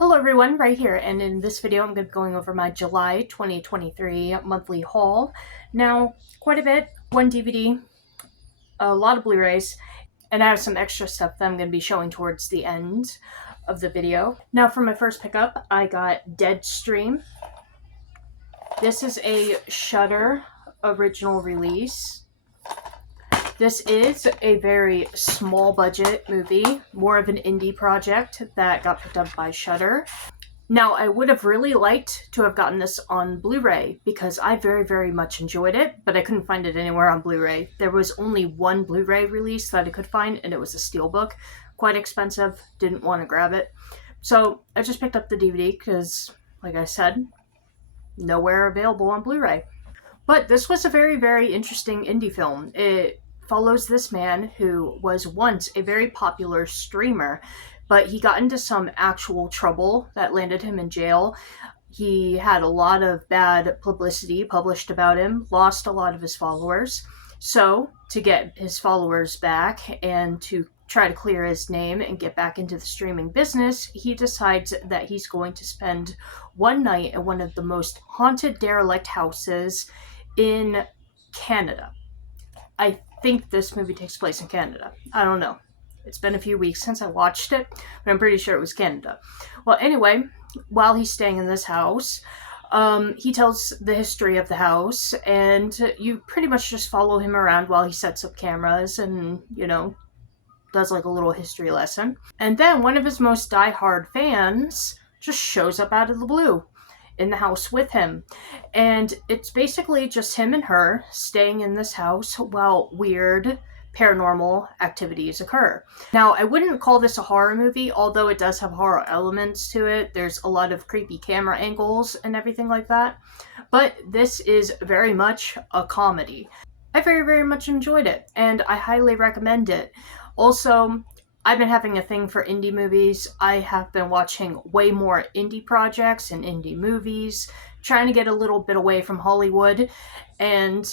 Hello everyone, right here, and in this video I'm going to be going over my July 2023 monthly haul. Now, quite a bit, one DVD, a lot of Blu-rays, and I have some extra stuff that I'm going to be showing towards the end of the video. Now for my first pickup, I got Deadstream. This is a Shudder original release. This is a very small budget movie, more of an indie project that got picked up by Shudder. Now, I would have really liked to have gotten this on Blu-ray because I very, very much enjoyed it, but I couldn't find it anywhere on Blu-ray. There was only one Blu-ray release that I could find, and it was a steelbook. Quite expensive, didn't want to grab it. So I just picked up the DVD because, like I said, nowhere available on Blu-ray. But this was a very, very interesting indie film. It follows this man who was once a very popular streamer, but he got into some actual trouble that landed him in jail. He had a lot of bad publicity published about him, lost a lot of his followers. So, to get his followers back and to try to clear his name and get back into the streaming business, he decides that he's going to spend one night at one of the most haunted derelict houses in Canada. I think this movie takes place in Canada. I don't know. It's been a few weeks since I watched it, but I'm pretty sure it was Canada. Well, anyway, while he's staying in this house, he tells the history of the house, and you pretty much just follow him around while he sets up cameras and, does like a little history lesson. And then one of his most diehard fans just shows up out of the blue in the house with him. And it's basically just him and her staying in this house while weird paranormal activities occur. Now, I wouldn't call this a horror movie, although it does have horror elements to it. There's a lot of creepy camera angles and everything like that. But this is very much a comedy. I very, very much enjoyed it, and I highly recommend it. Also, I've been having a thing for indie movies. I have been watching way more indie projects and indie movies, trying to get a little bit away from Hollywood, and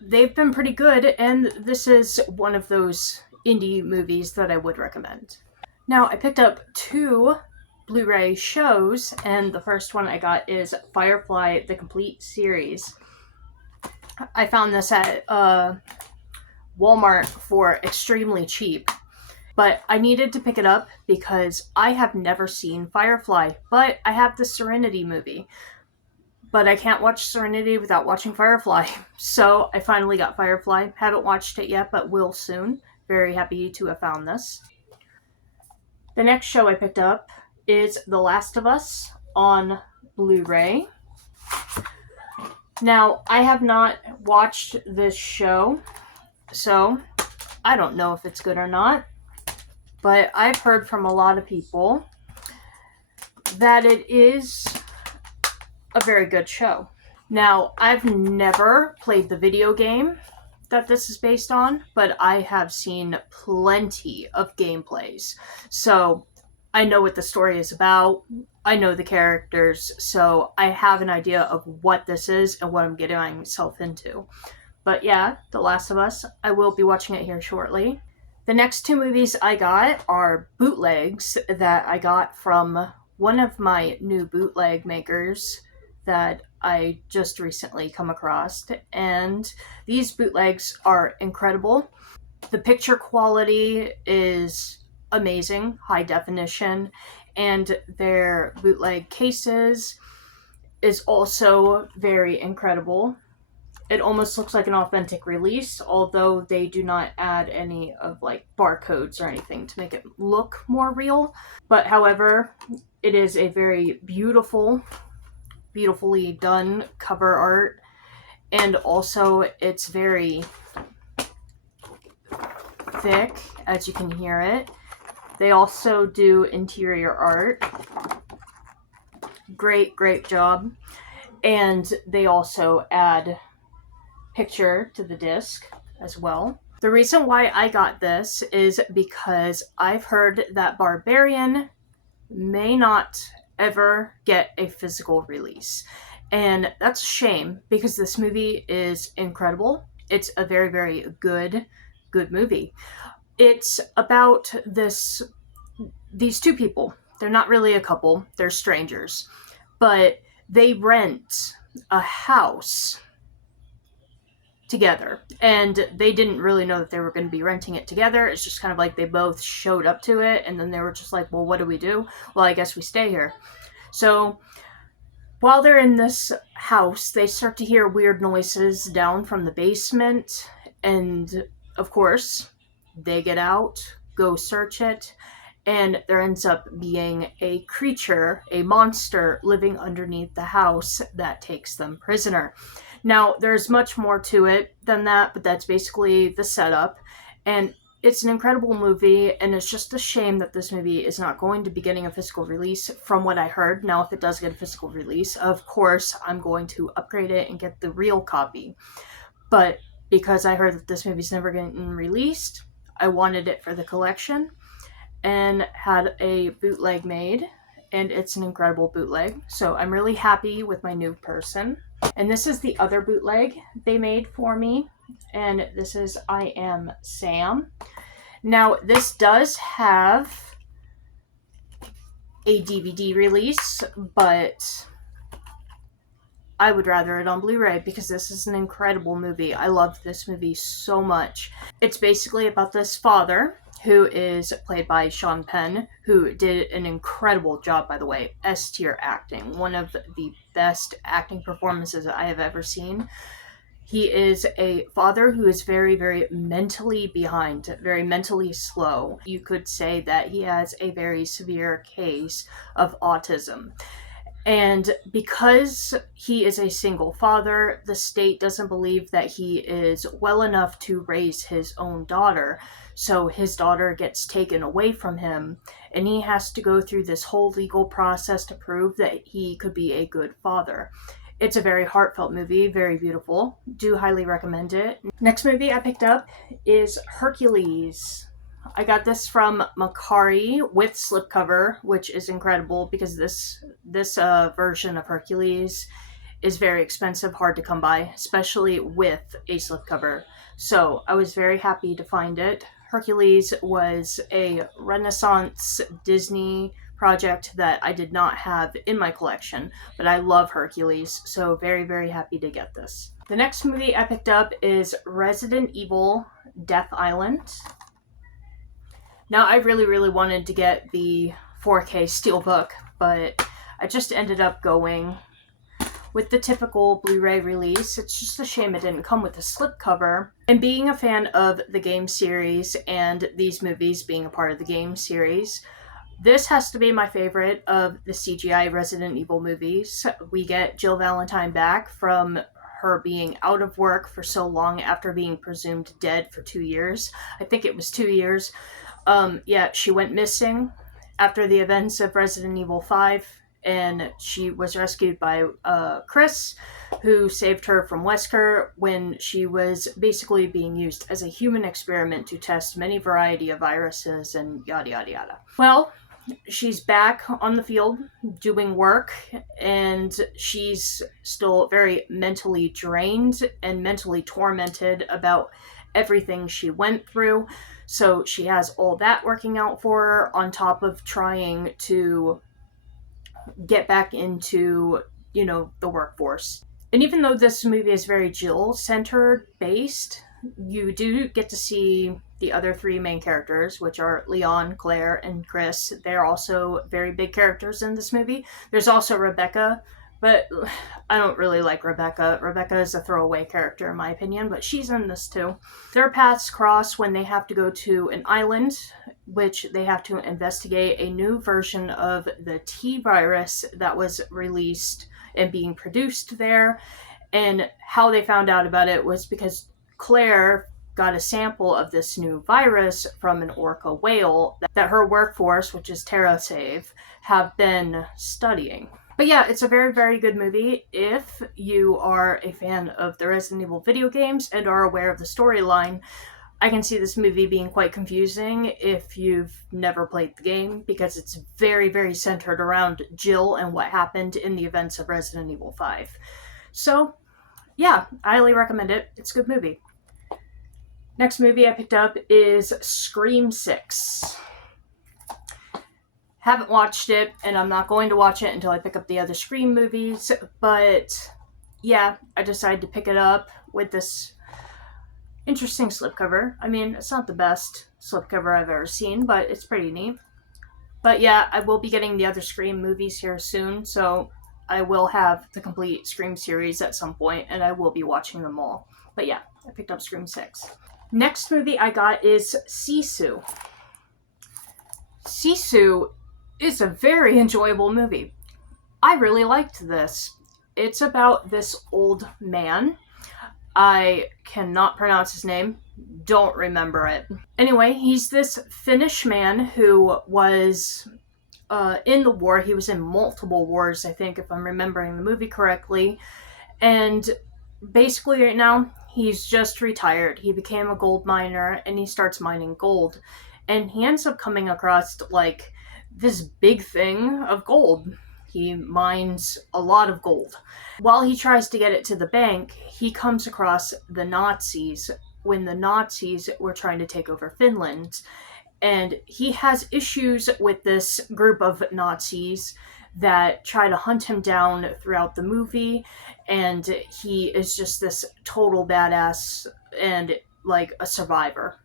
they've been pretty good, and this is one of those indie movies that I would recommend. Now, I picked up two Bluray shows, and the first one I got is Firefly, the complete series. I found this at Walmart for extremely cheap. But I needed to pick it up because I have never seen Firefly, but I have the Serenity movie. But I can't watch Serenity without watching Firefly. So I finally got Firefly. Haven't watched it yet, but will soon. Very happy to have found this. The next show I picked up is The Last of Us on Blu-ray. Now, I have not watched this show, so I don't know if it's good or not. But I've heard from a lot of people that it is a very good show. Now, I've never played the video game that this is based on, but I have seen plenty of gameplays. So I know what the story is about. I know the characters, so I have an idea of what this is and what I'm getting myself into. But yeah, The Last of Us, I will be watching it here shortly. The next two movies I got are bootlegs that I got from one of my new bootleg makers that I just recently come across. And these bootlegs are incredible. The picture quality is amazing, high definition, and their bootleg cases is also very incredible. It almost looks like an authentic release, although they do not add any of barcodes or anything to make it look more real. But however, it is a very beautifully done cover art, and also it's very thick, as you can hear it. They also do interior art. Great job. And they also add picture to the disc as well. The reason why I got this is because I've heard that Barbarian may not ever get a physical release. And that's a shame because this movie is incredible. It's a very, very good movie. It's about these two people They're not really a couple, they're strangers. But they rent a house together, and they didn't really know that they were going to be renting it together. It's just kind of like they both showed up to it, and then they were just like, well, what do we do? Well, I guess we stay here. So while they're in this house, they start to hear weird noises down from the basement, and of course they get out, go search it, and there ends up being a creature, a monster, living underneath the house that takes them prisoner. Now, there's much more to it than that, but that's basically the setup. And it's an incredible movie, and it's just a shame that this movie is not going to be getting a physical release from what I heard. Now, if it does get a physical release, of course, I'm going to upgrade it and get the real copy. But because I heard that this movie's never getting released, I wanted it for the collection and had a bootleg made, and it's an incredible bootleg. So I'm really happy with my new person. And this is the other bootleg they made for me, and this is I Am Sam. Now, this does have a DVD release, but I would rather it on Blu-ray because this is an incredible movie. I love this movie so much. It's basically about this father who is played by Sean Penn, who did an incredible job, by the way. S-tier acting. One of the best acting performances I have ever seen. He is a father who is very, very mentally behind, very mentally slow. You could say that he has a very severe case of autism. And because he is a single father, the state doesn't believe that he is well enough to raise his own daughter. So his daughter gets taken away from him, and he has to go through this whole legal process to prove that he could be a good father. It's a very heartfelt movie, very beautiful. Do highly recommend it. Next movie I picked up is Hercules. I got this from Macari with slipcover, which is incredible because this version of Hercules is very expensive, hard to come by, especially with a slipcover. So I was very happy to find it. Hercules was a Renaissance Disney project that I did not have in my collection, but I love Hercules, so very, very happy to get this. The next movie I picked up is Resident Evil Death Island. Now, I really, really wanted to get the 4K Steelbook, but I just ended up going with the typical Blu-ray release. It's just a shame it didn't come with a slipcover. And being a fan of the game series and these movies being a part of the game series, this has to be my favorite of the CGI Resident Evil movies. We get Jill Valentine back from her being out of work for so long after being presumed dead for 2 years. I think it was 2 years. She went missing after the events of Resident Evil 5, and she was rescued by Chris, who saved her from Wesker when she was basically being used as a human experiment to test many variety of viruses and yada yada yada. Well, she's back on the field doing work, and she's still very mentally drained and mentally tormented about everything she went through. So she has all that working out for her on top of trying to get back into, the workforce. And even though this movie is very Jill-centered based, you do get to see the other three main characters, which are Leon, Claire, and Chris. They're also very big characters in this movie. There's also Rebecca, but I don't really like Rebecca. Rebecca is a throwaway character in my opinion, but she's in this too. Their paths cross when they have to go to an island, which they have to investigate a new version of the T virus that was released and being produced there. And how they found out about it was because Claire got a sample of this new virus from an orca whale that her workforce, which is TerraSave, have been studying. But yeah, it's a very, very good movie. If you are a fan of the Resident Evil video games and are aware of the storyline, I can see this movie being quite confusing if you've never played the game, because it's very, very centered around Jill and what happened in the events of Resident Evil 5. So, yeah, I highly recommend it. It's a good movie. Next movie I picked up is Scream 6. Haven't watched it, and I'm not going to watch it until I pick up the other Scream movies, but yeah, I decided to pick it up with this interesting slipcover. I mean, it's not the best slipcover I've ever seen, but it's pretty neat. But yeah, I will be getting the other Scream movies here soon, so I will have the complete Scream series at some point, and I will be watching them all. But yeah, I picked up Scream 6. Next movie I got is Sisu. Sisu is a very enjoyable movie. I really liked this. It's about this old man. I cannot pronounce his name. Don't remember it. Anyway, he's this Finnish man who was in the war. He was in multiple wars, I think, if I'm remembering the movie correctly. And basically right now, he's just retired. He became a gold miner and he starts mining gold. And he ends up coming across like this big thing of gold. He mines a lot of gold. While he tries to get it to the bank, he comes across the Nazis when the Nazis were trying to take over Finland. And he has issues with this group of Nazis that try to hunt him down throughout the movie. And he is just this total badass and like a survivor.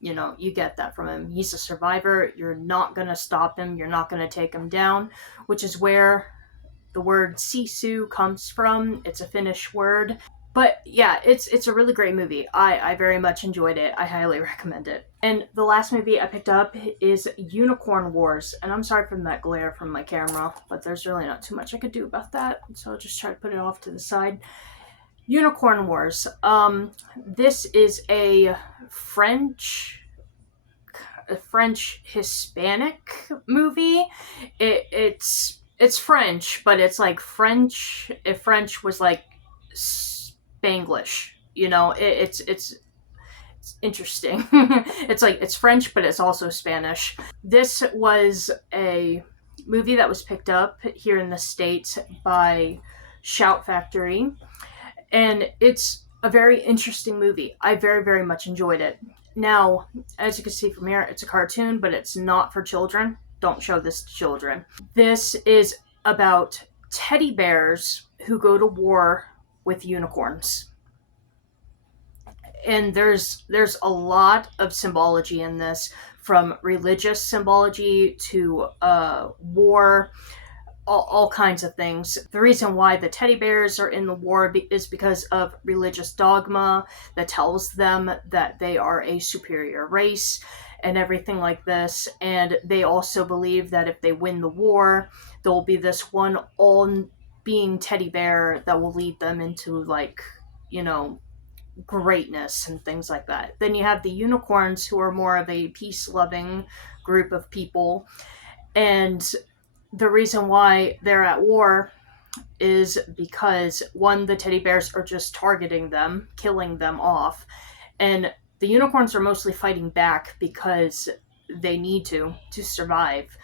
You know, you get that from him. He's a survivor. You're not going to stop him. You're not going to take him down, which is where the word Sisu comes from. It's a Finnish word. But yeah, it's a really great movie. I very much enjoyed it. I highly recommend it. And the last movie I picked up is Unicorn Wars. And I'm sorry for that glare from my camera, but there's really not too much I could do about that. So I'll just try to put it off to the side. Unicorn Wars. This is a French Hispanic movie. It's French, but it's like French if French was like Spanglish. You know, it's interesting. It's French, but it's also Spanish. This was a movie that was picked up here in the States by Shout Factory. And it's a very interesting movie. I very, very much enjoyed it. Now, as you can see from here, it's a cartoon, but it's not for children. Don't show this to children. This is about teddy bears who go to war with unicorns. And there's a lot of symbology in this, from religious symbology to war, all kinds of things. The reason why the teddy bears are in the war is because of religious dogma that tells them that they are a superior race and everything like this. And they also believe that if they win the war, there will be this one all-being teddy bear that will lead them into, like, you know, greatness and things like that. Then you have the unicorns, who are more of a peace-loving group of people. And the reason why they're at war is because, one, the teddy bears are just targeting them, killing them off, and the unicorns are mostly fighting back because they need to survive.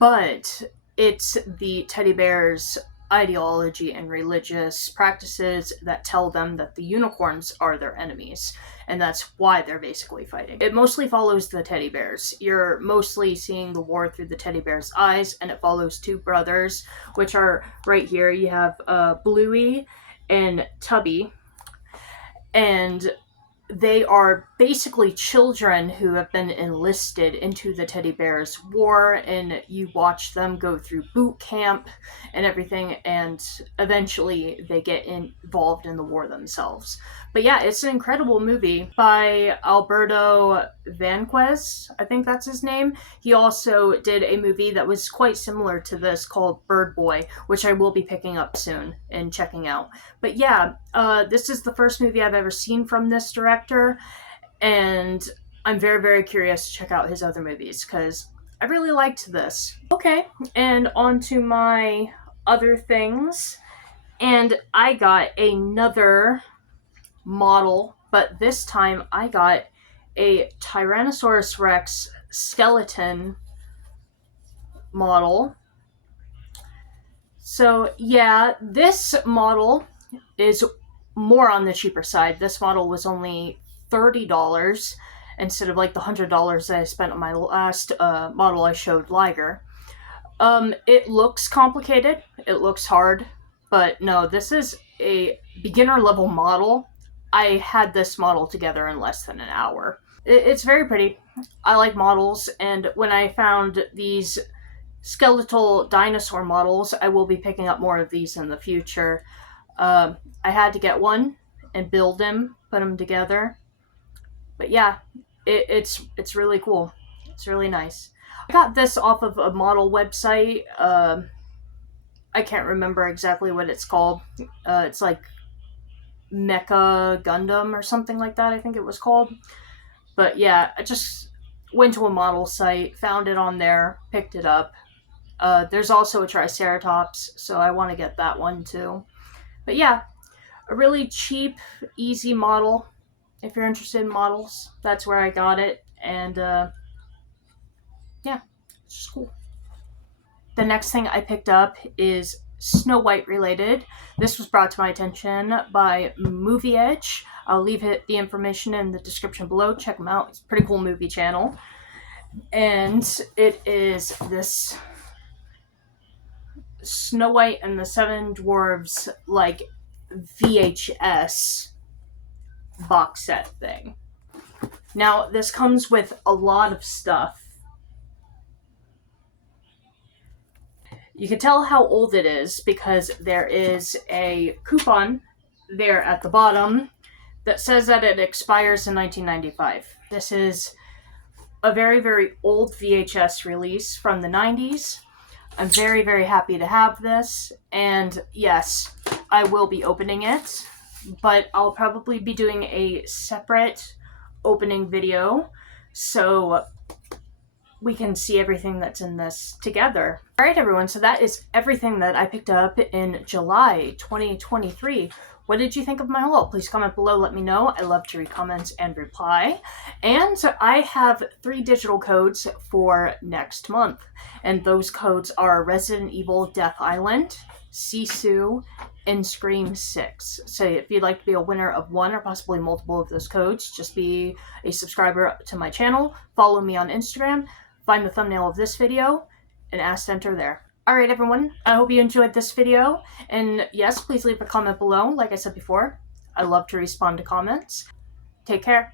But it's the teddy bears' ideology and religious practices that tell them that the unicorns are their enemies, and that's why they're basically fighting. It mostly follows the teddy bears. You're mostly seeing the war through the teddy bears' eyes, and it follows two brothers, which are right here. You have Bluey and Tubby, and they are basically children who have been enlisted into the teddy bears war, and you watch them go through boot camp and everything, and eventually they get involved in the war themselves. But yeah, it's an incredible movie by Alberto Vanquez, I think that's his name. He also did a movie that was quite similar to this called Bird Boy, which I will be picking up soon and checking out. But yeah, this is the first movie I've ever seen from this director, and I'm very, very curious to check out his other movies because I really liked this. Okay, and on to my other things. And I got another model, but this time I got a Tyrannosaurus Rex skeleton model. So yeah, this model is more on the cheaper side. This model was only $30 instead of like the $100 that I spent on my last model I showed, Liger. It looks complicated. It looks hard, but no, this is a beginner level model. I had this model together in less than an hour. It's very pretty. I like models, and when I found these skeletal dinosaur models, I will be picking up more of these in the future. I had to get one and build him, put him together. But yeah, it's really cool. It's really nice. I got this off of a model website. I can't remember exactly what it's called. It's like Mecha Gundam or something like that, I think it was called. But yeah, I just went to a model site, found it on there, picked it up. There's also a Triceratops, so I want to get that one too. But yeah, a really cheap, easy model. If you're interested in models, that's where I got it. And yeah, it's just cool. The next thing I picked up is Snow White related. This was brought to my attention by Movie Edge. I'll leave the information in the description below. Check them out. It's a pretty cool movie channel. And it is this Snow White and the Seven Dwarves, like, VHS box set thing. Now, this comes with a lot of stuff. You can tell how old it is because there is a coupon there at the bottom that says that it expires in 1995. This is a very, very old VHS release from the 90s. I'm very, very happy to have this. And yes, I will be opening it, but I'll probably be doing a separate opening video so we can see everything that's in this together. All right, everyone, so that is everything that I picked up in July 2023. What did you think of my haul? Please comment below, let me know. I love to read comments and reply. And I have 3 digital codes for next month. And those codes are Resident Evil Death Island, Sisu, and Scream 6. So if you'd like to be a winner of one or possibly multiple of those codes, just be a subscriber to my channel, follow me on Instagram, find the thumbnail of this video, and ask to enter there. Alright everyone, I hope you enjoyed this video, and yes, please leave a comment below. Like I said before, I love to respond to comments. Take care.